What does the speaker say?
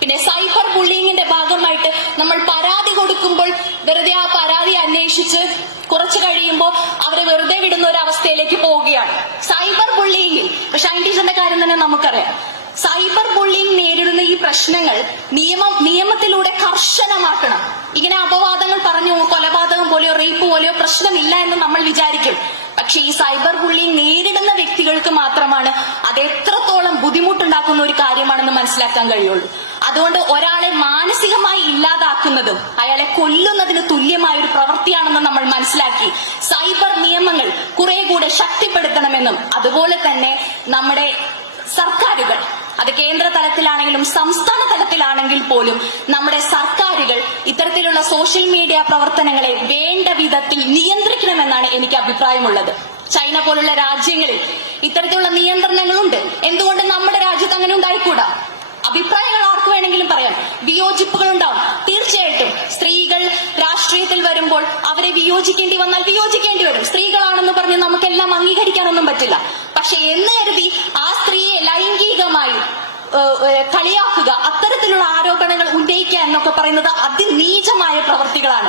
പിന്നെ സൈബർ ബുള്ളിങ്ങിന്റെ ഭാഗമായിട്ട് നമ്മൾ പരാതി കൊടുക്കുമ്പോൾ വെറുതെ ആ പരാതി അന്വേഷിച്ച് കുറച്ചു കഴിയുമ്പോൾ അവരെ വെറുതെ വിടുന്ന ഒരു അവസ്ഥയിലേക്ക് പോവുകയാണ് സൈബർ ബുള്ളിങ്ങിൽ. പക്ഷെ ഷൈൻ കാര്യം തന്നെ നമുക്കറിയാം. സൈബർ ബുള്ളിങ് നേരിടുന്ന ഈ പ്രശ്നങ്ങൾ നിയമത്തിലൂടെ കർശനമാക്കണം. ഇങ്ങനെ അപവാദങ്ങൾ പറഞ്ഞു കൊലപാതകം പോലെയോ റേപ്പ് പോലെയോ പ്രശ്നമില്ല എന്ന് നമ്മൾ വിചാരിക്കും. പക്ഷെ ഈ സൈബർ ബുള്ളിങ് നേരിടുന്ന വ്യക്തികൾക്ക് മാത്രമാണ് അത് എത്രത്തോളം ബുദ്ധിമുട്ടുണ്ടാക്കുന്ന ഒരു കാര്യമാണെന്ന് മനസ്സിലാക്കാൻ കഴിയുള്ളൂ. അതുകൊണ്ട് ഒരാളെ മാനസികമായി ഇല്ലാതാക്കുന്നതും അയാളെ കൊല്ലുന്നതിന് തുല്യമായ ഒരു പ്രവൃത്തിയാണെന്ന് നമ്മൾ മനസ്സിലാക്കി സൈബർ നിയമങ്ങൾ കുറെ കൂടെ ശക്തിപ്പെടുത്തണമെന്നും അതുപോലെ തന്നെ നമ്മുടെ സർക്കാരുകൾ, അത് കേന്ദ്ര തലത്തിലാണെങ്കിലും സംസ്ഥാന തലത്തിലാണെങ്കിൽ പോലും നമ്മുടെ സർക്കാരുകൾ ഇത്തരത്തിലുള്ള സോഷ്യൽ മീഡിയ പ്രവർത്തനങ്ങളെ വേണ്ട വിധത്തിൽ നിയന്ത്രിക്കണമെന്നാണ് എനിക്ക് അഭിപ്രായമുള്ളത്. ചൈന പോലുള്ള രാജ്യങ്ങളിൽ ഇത്തരത്തിലുള്ള നിയന്ത്രണങ്ങളുണ്ട്. എന്തുകൊണ്ട് നമ്മുടെ രാജ്യത്ത് അങ്ങനെ ഉണ്ടായിക്കൂടാ? അഭിപ്രായങ്ങൾ ആർക്ക് വേണമെങ്കിലും പറയാം, വിയോജിപ്പുകൾ ഉണ്ടാവും. തീർച്ചയായിട്ടും സ്ത്രീകൾ രാഷ്ട്രീയത്തിൽ വരുമ്പോൾ അവരെ വിയോജിക്കേണ്ടി വന്നാൽ വിയോജിക്കേണ്ടി വരും. സ്ത്രീകളാണെന്ന് പറഞ്ഞ് നമുക്കെല്ലാം അംഗീകരിക്കാനൊന്നും പറ്റില്ല. പക്ഷെ എന്ന് കരുതി ആ സ്ത്രീയെ ലൈംഗികമായി കളിയാക്കുക, അത്തരത്തിലുള്ള ആരോപണങ്ങൾ ഉന്നയിക്കുക എന്നൊക്കെ പറയുന്നത് അതിനീചമായ പ്രവൃത്തികളാണ്.